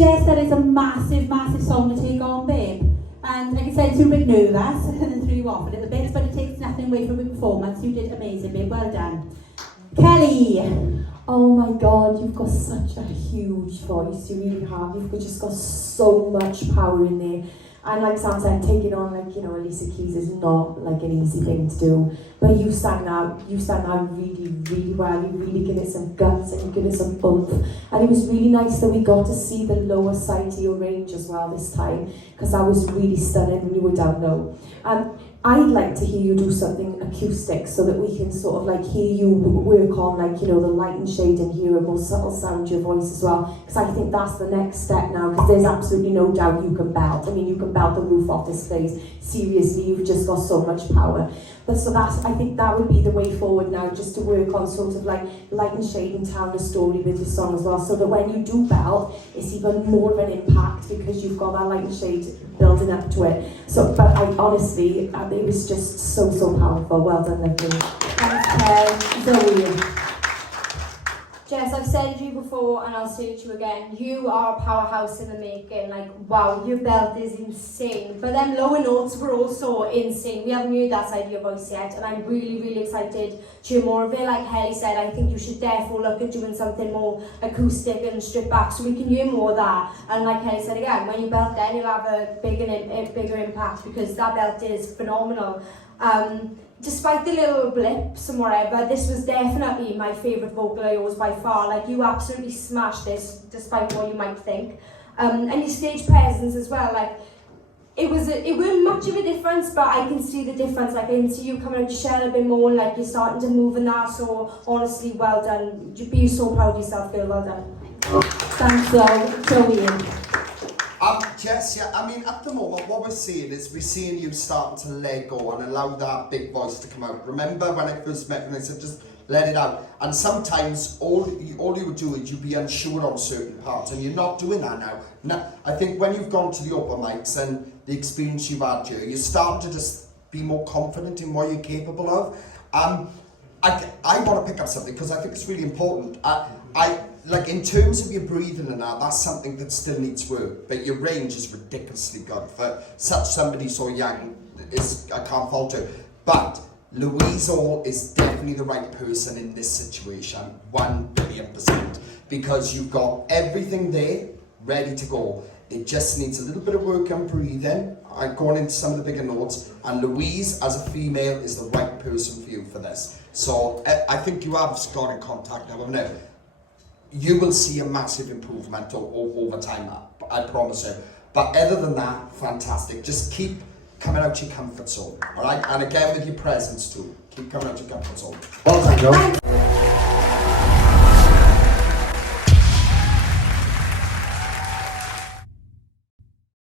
Jess said it's a massive, massive song to take on, babe. And like I said, you're a bit nervous and then threw you off a little bit, but it takes nothing away from your performance. You did amazing, babe. Well done. Kelly! Oh my God, you've got such a huge voice, you really have. You've just got so much power in there. And like Sam said, taking on Alicia Keys is not like an easy thing to do. But you sang out really, really well. You really give it some guts and you give it some oomph. And it was really nice that we got to see the lower side to your range as well this time, because that was really stunning when you were down low. I'd like to hear you do something acoustic so that we can sort of like hear you work on the light and shade and hear a more subtle sound to your voice as well, because I think that's the next step now, because there's absolutely no doubt you can belt. I mean, you can belt the roof off this place. Seriously, you've just got so much power. I think that would be the way forward now, just to work on sort of like light and shade and telling a story with your song as well, so that when you do belt, it's even more of an impact because you've got that light and shade building up to it. But I honestly, it was just so powerful. Well done, Nicola. Thanks, Zoe. Jess, I've said it to you before and I'll say it to you again. You are a powerhouse in the making. Like, wow, your belt is insane. But them lower notes were also insane. We haven't heard that side of your voice yet, and I'm really, really excited to hear more of it. Like Helly said, I think you should therefore look at doing something more acoustic and stripped back so we can hear more of that. And like Helly said again, when you belt then you'll have a bigger impact, because that belt is phenomenal. Despite the little blips and whatever, this was definitely my favourite vocal of yours by far. Like, you absolutely smashed this, despite what you might think. And your stage presence as well, like, it wasn't much of a difference, but I can see the difference. Like, I can see you coming out your shell a bit more, like you're starting to move in that, so honestly, well done. You'd be so proud of yourself, girl, well done. Thanks, Zoe. Jess, yeah, I mean, at the moment, what we're seeing is we're seeing you starting to let go and allow that big voice to come out. Remember when I first met you and I said, just let it out. And sometimes all you would do is you'd be unsure on certain parts, and you're not doing that now. Now, I think when you've gone to the open mics and the experience you've had here, you're starting to just be more confident in what you're capable of. I want to pick up something because I think it's really important. Like, in terms of your breathing and that's something that still needs work, but your range is ridiculously good. For such somebody so young, I can't fault her. But Louise Hall is definitely the right person in this situation, 1,000,000%, because you've got everything there ready to go. It just needs a little bit of work on breathing, going into some of the bigger notes, and Louise, as a female, is the right person for you for this. So I think you have got in contact now, haven't you? You will see a massive improvement over time, I promise you. But other than that, fantastic. Just keep coming out your comfort zone, all right? And again, with your presence too. Keep coming out your comfort zone. Well done, Joe.